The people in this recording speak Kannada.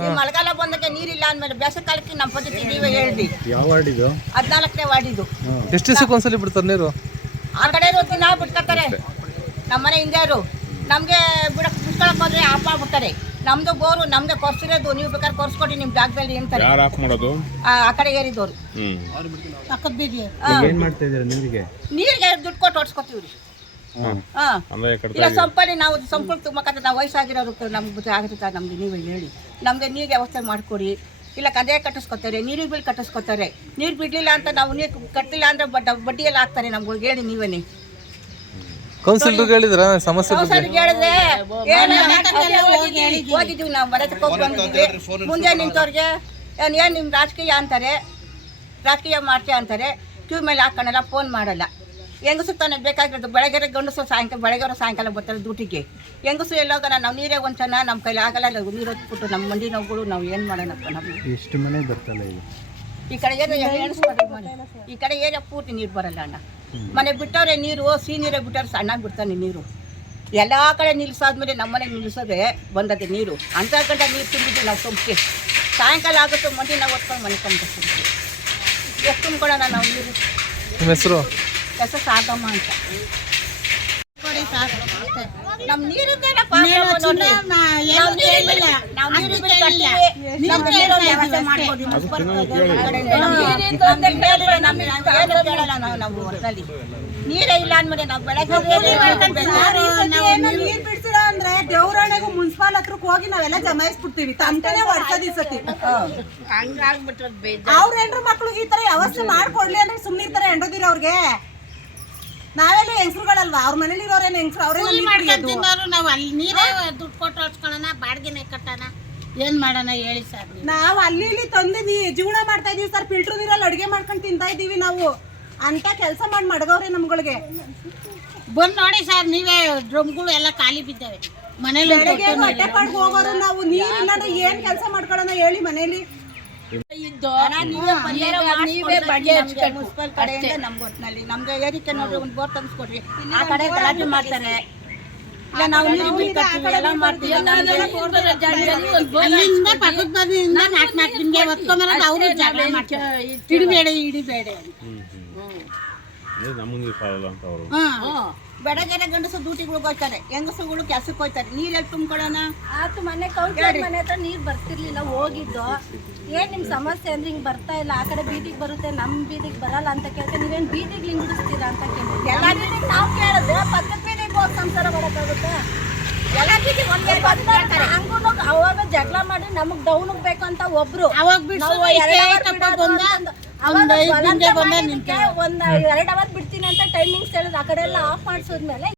ಈ ಮಳೆಗಾಲ ಬಂದಕ್ಕೆ ನೀರಿಲ್ಲ ಅಂದ್ಮೇಲೆ ಬೇಸಿಗೆ ಕಾಲಕ್ಕೆ ನಮ್ಮ ಪದ್ಧತಿ ನೀವೇ ಹೇಳ್ದಿ ಯಾವ ವಾರ್ಡ್ ಇದು ಹದಿನಾಲ್ಕನೇ ವಾರ್ಡಿದು. ಎಷ್ಟು ದಿವಸಕ್ಕೆ ಒಂದ್ಸಲಿ ಬಿಡ್ತಾರೆ ನೀರು? ಆ ಕಡೆ ದಿನ ಬಿಟ್ಕೊತಾರೆ ನಮ್ಮನೆ ಹಿಂದೆಯವರು ನಮಗೆ ಬಿಡಕ್ ಬಿಟ್ಕೊಳಕ್ ಹೋದ್ರೆ ಆಫ್ ಮಾಡ್ಬಿಡ್ತಾರೆ ನಮ್ದು ಬೋರು ನಮ್ಗೆ ಕೊರ್ಸಿರೋದು. ನೀವು ಬೇಕಾದ್ರೆ ಕೊರ್ಸ್ಕೊಡಿ ನಿಮ್ ಜಾಗದಲ್ಲಿ ಅಂತಾರೆ. ಯಾರು ಆಫ್ ಮಾಡೋದು? ಆ ಆ ಕಡೆ ಏರಿದವ್ರು. ಪಕ್ಕದ ಬೀದಿ ಏನ್ ಮಾಡ್ತಾ ಇದ್ದೀರಾ ನೀರಿಗೆ? ನೀರಿಗೆ ದುಡ್ಡು ಕೊಟ್ಟು ಹೊಡ್ಸ್ಕೊತೀವಿ ರೀ ಹಾಂ. ಇಲ್ಲ ಸಂಪಲ್ಲಿ ನಾವು ಸಂಪೂರ್ಣ ತುಂಬಕತ್ತ ನಾವು ವಯಸ್ಸಾಗಿರೋದಕ್ಕೆ ನಮ್ಗೆ ಆಗುತ್ತೆ ನಮ್ಗೆ ನೀವು ಹೇಳಿ. ನಮಗೆ ನೀರು ವ್ಯವಸ್ಥೆ ಮಾಡಿಕೊಡಿ. ಇಲ್ಲ ಕದೇ ಕಟ್ಟಿಸ್ಕೊತಾರೆ ನೀರಿನ ಬಿಲ್ ಕಟ್ಟಿಸ್ಕೊತಾರೆ. ನೀರು ಬಿಡಲಿಲ್ಲ ಅಂತ ನಾವು ನೀರು ಕಟ್ಟಿಲ್ಲ ಅಂದ್ರೆ ಬಡ್ಡ ಎಲ್ಲ ಹಾಕ್ತಾರೆ ನಮ್ಗೆ ಹೇಳಿ ನೀವೇ ಕೌನ್ಸಿಲರ್ಗೆ ಹೇಳಿದ್ರ? ಸಮಸ್ಯೆ ಹೋಗಿದ್ದೀವಿ? ನಾವು ಮನೆ ಹೋಗಿ ಬಂದಿದ್ದೀವಿ. ಮುಂದೆ ನಿಂತವ್ರಿಗೆ ಏನು ಏನ್ ನಿಮ್ಮ ರಾಜಕೀಯ ಅಂತಾರೆ ರಾಜಕೀಯ ಮಾಡ್ತೀಯ ಅಂತಾರೆ ಕ್ಯೂ ಮೇಲೆ ಹಾಕೊಂಡಲ್ಲ ಫೋನ್ ಮಾಡಲ್ಲ. ಹೆಂಗಸು ತಾನೇ ಬೇಕಾಗಿರೋದು ಬೆಳಗ್ಗೆ ಗಂಡಸು ಸಾಯಂಕಾಲ ಬೆಳಗ್ಗೆ ಸಾಯಂಕಾಲ ಬರ್ತಾರೆ ಡ್ಯೂಟಿಗೆ. ಹೆಂಗಸು ಎಲ್ಲೋಗೋಣ ನಾವು ನೀರೇ ಒಂದ್ಸಲ ನಮ್ಮ ಕೈಲಿ ಆಗಲ್ಲ ನೀರು ಹೊತ್ಬಿಟ್ಟು ನಮ್ಮ ಮಂಡಿ ನೋವುಗಳು ನಾವು ಏನು ಮಾಡೋಣಪ್ಪ ನಮಗೆ? ಎಷ್ಟು ಮನೆ ಬರ್ತಲ್ಲ ಇದು ಈ ಕಡೆ ಏರಿಯಾ ಈ ಕಡೆ ಏರಿಯಾ ಪೂರ್ತಿ ನೀರು ಬರಲ್ಲ ಅಣ್ಣ. ಮನೆ ಬಿಟ್ಟವ್ರೆ ನೀರು ಸಿಹಿ ನೀರೇ ಬಿಟ್ಟವ್ರೆ ಸಣ್ಣ ಬಿಡ್ತಾನೆ ನೀರು. ಎಲ್ಲ ಕಡೆ ನಿಲ್ಲಿಸಾದ್ಮೇಲೆ ನಮ್ಮ ಮನೆಗೆ ನಿಲ್ಲಿಸೋದೆ ಬಂದದೆ ನೀರು. ಅಂತ ಗಂಟ ನೀರು ತುಂಬಿದ್ದು ನಾವು ತುಂಬಿ ಸಾಯಂಕಾಲ ಆಗುತ್ತೆ ಮಂದಿ ನಾವು ಹೊತ್ಕೊಂಡು ಮನೆ ತುಂಬ ಎಷ್ಟು ತುಂಬ್ಕೊಳ್ಳೋಣ ನಾವು ನೀರು? ನಿಮ್ಮ ಹೆಸರು? ಸಾಕಮ್ಮ ಅಂತ. ನಮ್ಮ ನೀರಿಂದೇನಪ್ಪ ನೋಡ್ರಿ. ನಾವು ನೀರಿನ ಬಿಲ್- ನಾವು ನೀರಿನ ಬಿಲ್ ಕಟ್ತೀವಿ. ನಮ್ಮ ನೀರು ವ್ಯವಸ್ಥೆ ಮಾಡ್ಕೊಡಿ. ಮುನ್ಸಿಪಲ್ ಕಡೆಯಿಂದ ನಮ್ಗೆ ನಮ್ಗೆ ಹೇಳಿದ್ರೆ ನಮ್ಗೆ ಏನು ಕೇಳಲ್ಲ ನಾವು ನಾವು ಒಟ್ನಲ್ಲಿ. ನೀರೇ ಇಲ್ಲ ಅಂದ್ಮೇಲೆ ನಾವು ಬೆಳಗ್ಗೆ ನೀರ್ ಬಿಡ್ಸಿರ ಅಂದ್ರೆ ದೇವ್ರಾಣೆಗೂ ಮುನ್ಸಿಪಾಲ್ ಹತ್ರಕ್ಕೆ ಹೋಗಿ ನಾವೆಲ್ಲ ಜಮಾಯಿಸ್ಬಿಡ್ತೀವಿ. ತಂತಾನೆ ಹೊಡ್ಸೋದ್ ಈ ಸತಿ. ಅವ್ರ ಹೆಂಡ್ರ ಮಕ್ಳಿಗೆ ಈ ತರ ವ್ಯವಸ್ಥೆ ಮಾಡ್ಕೊಡ್ಲಿ ಅಂದ್ರೆ ಸುಮ್ನಿರ್ತಾರೆ ಹೆಂಡದಿರ ಅವ್ರಿಗೆ. ಹೆಂಗ್ಸ್ರುಗಳಲ್ವಾ ಅವ್ರ ಮನೇಲಿ ಇರೋರೇನು ಹೆಂಗ್ಸ್ರು ಅವ್ರೇ ತಿನ್ನೋರು ನಾವು ಅಲ್ಲಿ ನೀರೇ ದುಡ್ಡು ಕೊಟ್ಟು ಹಚ್ಕೊಳ್ಳೋಣ ಬಾಡಿಗೆನೆ ಕಟ್ಟೋಣ. ಏನ್ ಮಾಡೋಣ ಹೇಳಿ ಸರ್ ನೀವು. ನಾವ್ ಅಲ್ಲಿ ಇಲ್ಲಿ ತಂದು ನೀ ಜೀವನ ಮಾಡ್ತಾ ಇದೀವಿ ಸರ್. ಫಿಲ್ಟರ್ ನೀರಲ್ಲಿ ಅಡುಗೆ ಮಾಡ್ಕೊಂಡು ತಿಂತಾ ಇದೀವಿ ನಾವು. ಅಂತ ಕೆಲಸ ಮಾಡಿ ಮಡಗವ್ರೆ ನಮ್ಗಳಿಗೆ. ಬಂದ್ ನೋಡಿ ಸರ್ ನೀವೇ ಡ್ರಮ್ಗಳು ಎಲ್ಲ ಖಾಲಿ ಬಿದ್ದಾವೆ. ಮನೇಲಿ ಬೆಳಗ್ಗೆ ಹೊಟ್ಟೆ ಪಾಡ್ಗೆ ಹೋಗೋರು ನಾವು ನೀರಿಲ್ಲ ಏನ್ ಕೆಲಸ ಮಾಡ್ಕೊಳ್ಳೋಣ ಹೇಳಿ ಮನೇಲಿ. ನೀವೇ ಪರಿಹಾರ ಮಾಡ್ಸ್ಕೊಡ್ಬೇಕು ನಮ್ಗೆ. ಮುನ್ಸಿಪಲ್ ಕಡೆಯಿಂದ ನಮ್ಗೆ ಒಟ್ನಲ್ಲಿ ನಮ್ಗೆ ಏರಿಕೆ ನೋಡ್ರಿ ಒಂದು ಬೋರ್ ತಂದ್ಕೊಡ್ರಿ. ಆ ಕಡೆ ಗಲಾಟೆ ಮಾಡ್ತಾರೆ. ಇಲ್ಲ ನಾವು ನೀರು ಬಿಲ್ ಕಟ್ತೀವಿ ಎಲ್ಲ ಮಾಡ್ತೀವಿ. ಅಲ್ಲಿಂದ ಪಕ್ಕದ ಬದಿಯಿಂದ ನಾಲ್ಕು ನಾಲ್ಕು ನಿಮ್ಗೆ ಒತ್ಕೊಂಬರೋದು ಅವರು ಜಗಳ ಮಾಡ್ತಾರೆ. ಹಿಡಿಬೇಡ ಹಿಡಿಬೇಡ ಅಂದ್ರೆ ನಮಗೆ ಅಂತ ಅವರು. ಬೆಳಗ್ಗೆ ಗಂಡಸು ಡ್ಯೂಟಿಗಳು ಹೋಗ್ತಾರೆ. ಹೆಂಗಸುಗಳು ಕೆಲಸಕ್ಕೆ ಹೋಗ್ತಾರೆ. ಎಲ್ಲಿ ತುಂಬ್ಕೊಳ್ಳೋಣ? ಆತು ಮನೆ ಕೌಂಟರ್ ಮನೆ ಹತ್ರ ನೀರ್ ಬರ್ತಿರ್ಲಿಲ್ಲ ಹೋಗಿದ್ದು. ಏನ್ ನಿಮ್ ಸಮಸ್ಯೆ ಅಂದ್ರೆ ಹಿಂಗ್ ಬರ್ತಾ ಇಲ್ಲ. ಆ ಕಡೆ ಬೀದಿಗೆ ಬರುತ್ತೆ ನಮ್ ಬೀದಿಗೆ ಬರಲ್ಲ ಅಂತ ಕೇಳ್ತಾರೆ ನೀವೇನ್ ಬೀದಿಗೆ ಲಿಂಗಿಸ್ತೀರಾ ಅಂತ ಕೇಳಿದ್ವಿ ಎಲ್ಲ ಬೀದಿಗೆ ನಾವು ಕೇಳಿದ್ರೆ ಪಕ್ಕದ ಬೀದಿಗೆ ಹೋಗಿ ಸಂಸಾರ ಮಾಡೋಕ್ಕಾಗುತ್ತೆ ಎಲ್ಲ ಬೀದಿಗೆ ಒಂದೇ ಹಂಗೂ ಅವಾಗ ಜಗಳ ಮಾಡಿ ನಮಗ್ ಡೌನ್ ಬೇಕು ಅಂತ ಒಬ್ರು. ಅವಾಗ ಬಿಡೋದು. ಒಂದ್ ಎರಡ್ ಅವರ್ ಬಿಡ್ತೀನಿ ಅಂತ ಟೈಮಿಂಗ್ಸ್ ಹೇಳಿದ್ ಆ ಕಡೆ ಎಲ್ಲ ಆಫ್ ಮಾಡಿಸಿದ್ಮೇಲೆ